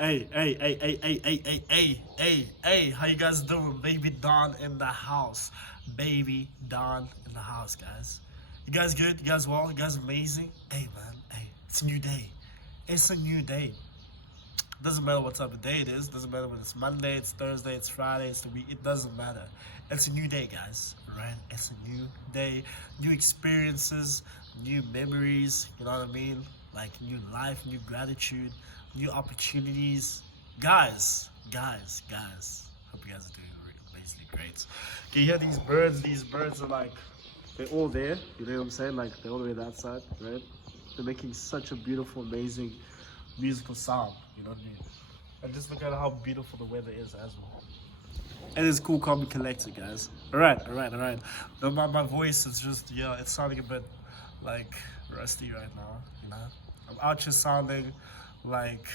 Hey, how you guys doing? Baby Don in the house. Baby Don in the house, guys. You guys good? You guys well? You guys amazing? Hey, man, hey, it's a new day. It's a new day. Doesn't matter what type of day it is. Doesn't matter when it's Monday, it's Thursday, it's Friday, it's the week. It doesn't matter. It's a new day, guys. Right? It's a new day, new experiences, new memories. You know what I mean? Like new life, new gratitude, new opportunities. Guys. Hope you guys are doing basically great. Can you hear these birds? These birds are like, they're all there. You know what I'm saying? Like they're all the way that side, right? They're making such a beautiful, amazing musical sound. You know what I mean? And just look at how beautiful the weather is as well. It is cool, calm, and collected, guys. All right. No, my voice is just, yeah, it's sounding a bit like rusty right now. You know, I'm out here sounding like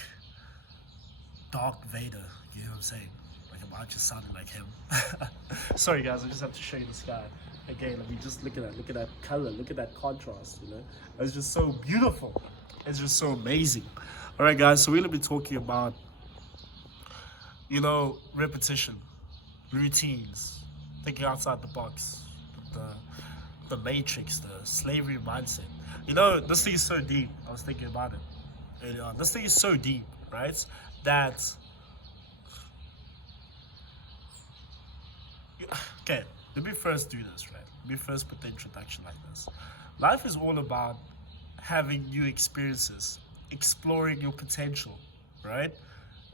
Dark Vader. You know what I'm saying? Like I'm out here sounding like him. Sorry, guys. I just have to show you the sky again. I mean, just look at that color. Look at that contrast. You know, it's just so beautiful. It's just so amazing. All right, guys. So we're gonna be talking about, you know, repetition, routines, thinking outside the box, the matrix, the slavery mindset. You know, this thing is so deep. I was thinking about it earlier on. This thing is so deep, right? That okay. Let me first do this, right? Let me first put the introduction like this. Life is all about having new experiences, exploring your potential, right?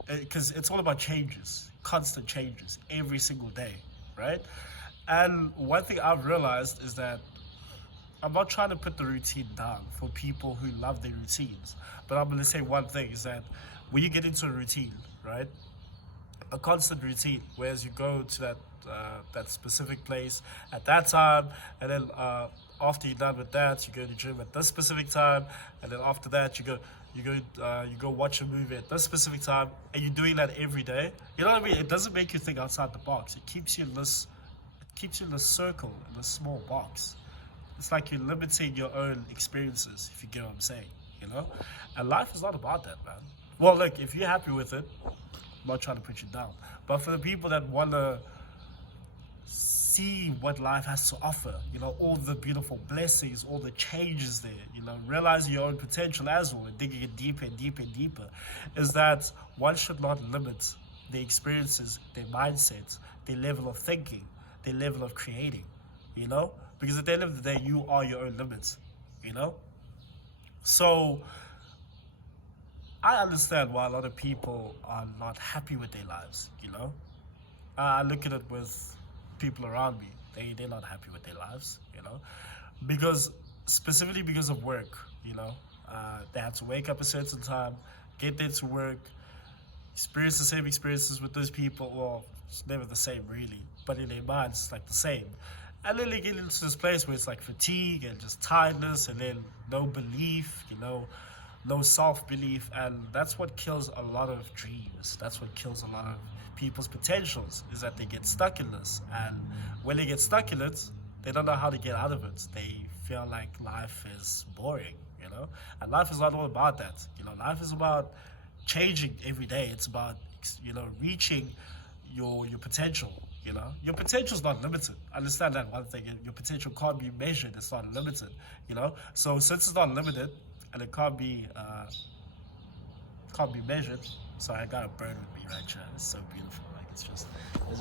Because it's all about changes, constant changes, every single day, right? And one thing I've realized is that I'm not trying to put the routine down for people who love their routines, but I'm going to say one thing is that when you get into a routine, right, a constant routine, whereas you go to that specific place at that time, and then after you're done with that, you go to the gym at this specific time, and then after that you go watch a movie at this specific time, and you're doing that every day. You know what I mean? It doesn't make you think outside the box. It keeps you in this circle, in this small box. It's like you're limiting your own experiences, if you get what I'm saying, you know? And life is not about that, man. Well, look, if you're happy with it, I'm not trying to put you down. But for the people that want to see what life has to offer, you know, all the beautiful blessings, all the changes there, you know, realize your own potential as well, and digging it deeper and deeper and deeper, is that one should not limit their experiences, their mindsets, their level of thinking, their level of creating, you know? Because at the end of the day, you are your own limits, you know? So, I understand why a lot of people are not happy with their lives, you know? I look at it with people around me. They're not happy with their lives, you know? Specifically because of work, you know? They have to wake up a certain time, get there to work, experience the same experiences with those people. Well, it's never the same really, but in their minds it's like the same. And then they get into this place where it's like fatigue and just tiredness, and then no belief, you know, no self-belief, and that's what kills a lot of dreams. That's what kills a lot of people's potentials, is that they get stuck in this. And when they get stuck in it, they don't know how to get out of it. They feel like life is boring, you know? And life is not all about that. You know, life is about changing every day. It's about, you know, reaching your potential. You know, your potential is not limited. Understand that one thing. Your potential can't be measured. It's not limited. You know, so since it's not limited and it can't be measured. So I got a bird with me right here. It's so beautiful. Like it's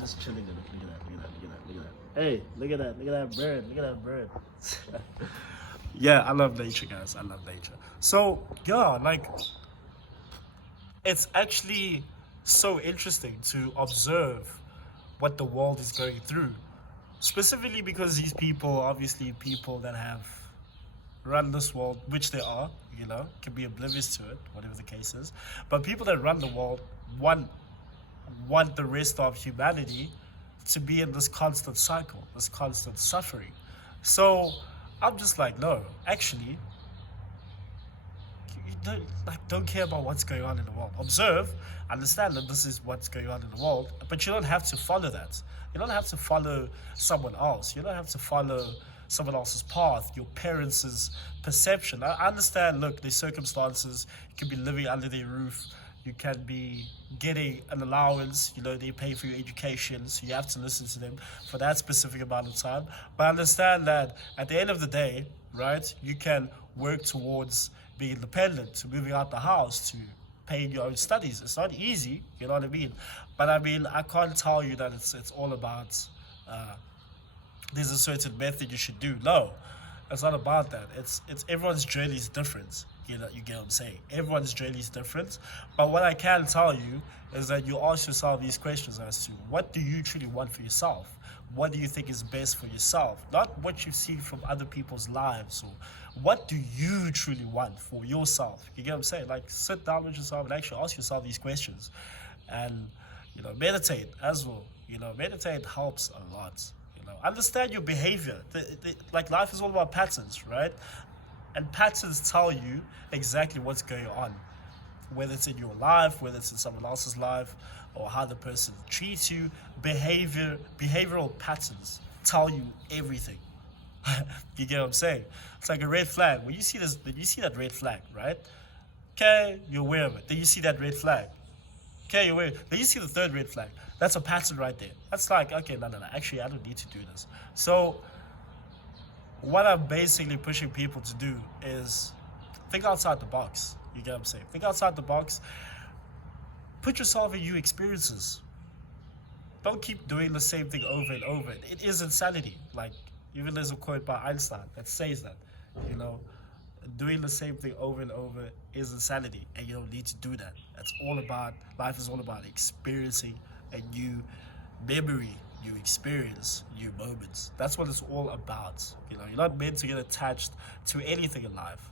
just chilling in it. Look at that. Hey, look at that bird. Look at that bird. Yeah, I love nature, guys. I love nature. So yeah, like it's actually so interesting to observe what the world is going through, specifically because these people, obviously people that have run this world, which they are, you know, can be oblivious to it, whatever the case is, but people that run the world want the rest of humanity to be in this constant cycle, this constant suffering. So I'm just like, no, actually, you don't care about what's going on in the world. Observe, understand that this is what's going on in the world, but you don't have to follow that. You don't have to follow someone else. You don't have to follow someone else's path, your parents' perception. I understand, look, their circumstances, you could be living under their roof, You can be getting an allowance, they pay for your education, so you have to listen to them for that specific amount of time. But understand that at the end of the day, right, you can work towards being independent, to moving out the house, to paying your own studies. It's not easy, you know what I mean? But I mean, I can't tell you that it's all about there's a certain method you should do. No, it's not about that. It's everyone's journey is different. You get what I'm saying? Everyone's journey is different. But what I can tell you is that you ask yourself these questions as to what do you truly want for yourself? What do you think is best for yourself? Not what you've seen from other people's lives, or what do you truly want for yourself? You get what I'm saying? Like, sit down with yourself and actually ask yourself these questions. And, meditate as well. Meditate helps a lot. Understand your behavior. Like, life is all about patterns, right? And patterns tell you exactly what's going on, whether it's in your life, whether it's in someone else's life, or how the person treats you. Behavioral patterns tell you everything. You get what I'm saying? It's like a red flag. When you see that red flag, right? Okay, you're aware of it. Then you see that red flag. Okay, you're aware. Then you see the third red flag. That's a pattern right there. That's like, okay, no. Actually, I don't need to do this. So what I'm basically pushing people to do is think outside the box. You get what I'm saying? Think outside the box. Put yourself in new experiences. Don't keep doing the same thing over and over. It is insanity. Like, even there's a quote by Einstein that says that, doing the same thing over and over is insanity, and you don't need to do that. Life is all about experiencing a new memory, new experience, new moments. That's what it's all about. You're not meant to get attached to anything in life,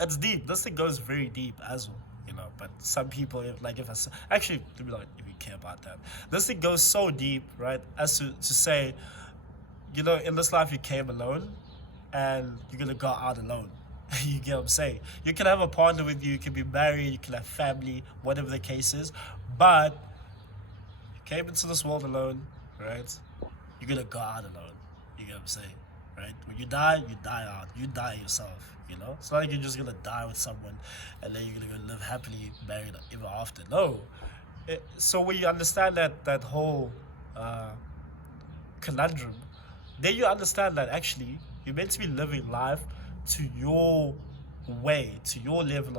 It's deep. This thing goes very deep as well, but some people, actually, let me not even care about that. This thing goes so deep, right, as to say, in this life you came alone, and you're going to go out alone. You get what I'm saying? You can have a partner with you, you can be married, you can have family, whatever the case is, but you came into this world alone, right? You're going to go out alone. You get what I'm saying? Right? When you die out. You die yourself, It's not like you're just going to die with someone and then you're going to go live happily married ever after. No. So when you understand that whole conundrum, then you understand that actually you're meant to be living life to your way, to your level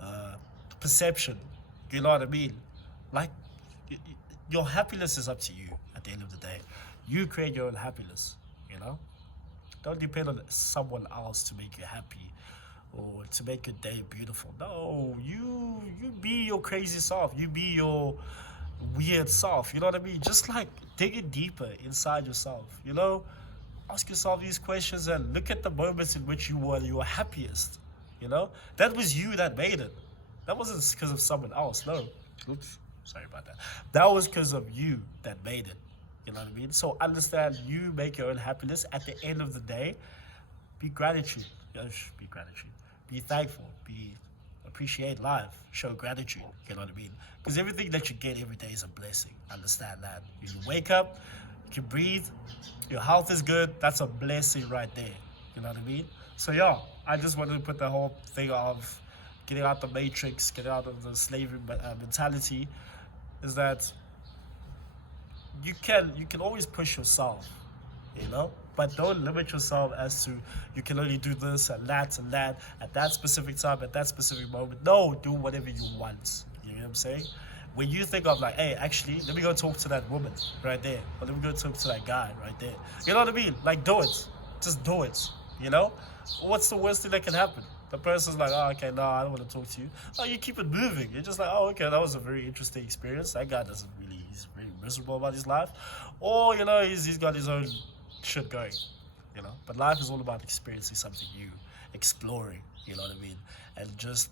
of perception. You know what I mean? Like, your happiness is up to you at the end of the day. You create your own happiness, Don't depend on someone else to make you happy or to make your day beautiful. No, you be your crazy self. You be your weird self. You know what I mean? Just like digging deeper inside yourself, Ask yourself these questions and look at the moments in which you were your happiest. That was you that made it. That wasn't because of someone else. No. Oops. Sorry about that. That was because of you that made it. You know what I mean? So understand, you make your own happiness. At the end of the day, be gratitude. Be gratitude. Be thankful. Appreciate life. Show gratitude. You know what I mean? Because everything that you get every day is a blessing. Understand that. You wake up, you can breathe, your health is good. That's a blessing right there. You know what I mean? So yeah, I just wanted to put the whole thing of getting out the matrix, getting out of the slavery mentality, is that you can always push yourself, but don't limit yourself as to you can only do this and that at that specific time, at that specific moment. No, do whatever you want. You know what I'm saying? When you think of like, hey, actually, let me go talk to that woman right there, or let me go talk to that guy right there. You know what I mean? Like, do it. Just do it. What's the worst thing that can happen? The person's like, oh, okay, no, I don't want to talk to you. Oh, you keep it moving. You're just like, oh, okay, that was a very interesting experience. That guy he's very miserable about his life. Or, he's got his own shit going, But life is all about experiencing something new, exploring, you know what I mean? And just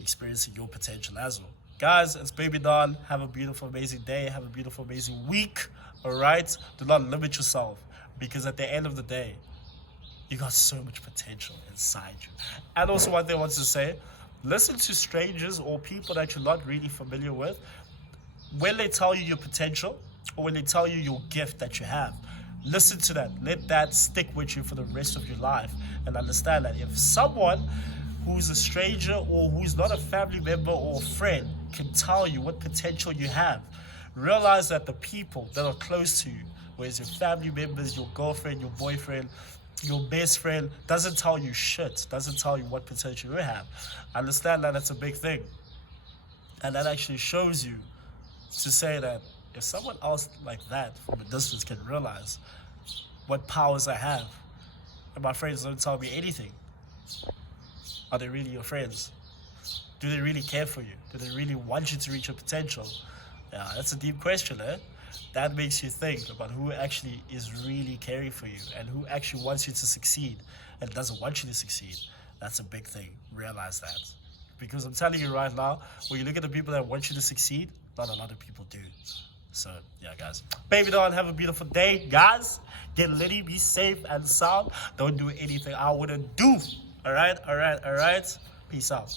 experiencing your potential as well. Guys, it's Baby Don. Have a beautiful, amazing day. Have a beautiful, amazing week, all right? Do not limit yourself, because at the end of the day, you got so much potential inside you. And also, one thing I want to say, listen to strangers or people that you're not really familiar with. When they tell you your potential, or when they tell you your gift that you have, listen to that. Let that stick with you for the rest of your life. And understand that if someone who's a stranger or who's not a family member or friend can tell you what potential you have. Realize that the people that are close to you, whether it's your family members, your girlfriend, your boyfriend, your best friend, doesn't tell you shit, doesn't tell you what potential you have. Understand that that's a big thing. And that actually shows you to say that if someone else like that from a distance can realize what powers I have, and my friends don't tell me anything, are they really your friends? Do they really care for you? Do they really want you to reach your potential? Yeah, that's a deep question, eh? That makes you think about who actually is really caring for you and who actually wants you to succeed and doesn't want you to succeed. That's a big thing. Realize that. Because I'm telling you right now, when you look at the people that want you to succeed, not a lot of people do. So, yeah, guys. Baby doll, have a beautiful day. Guys, get litty, be safe and sound. Don't do anything I wouldn't do. All right? Peace out.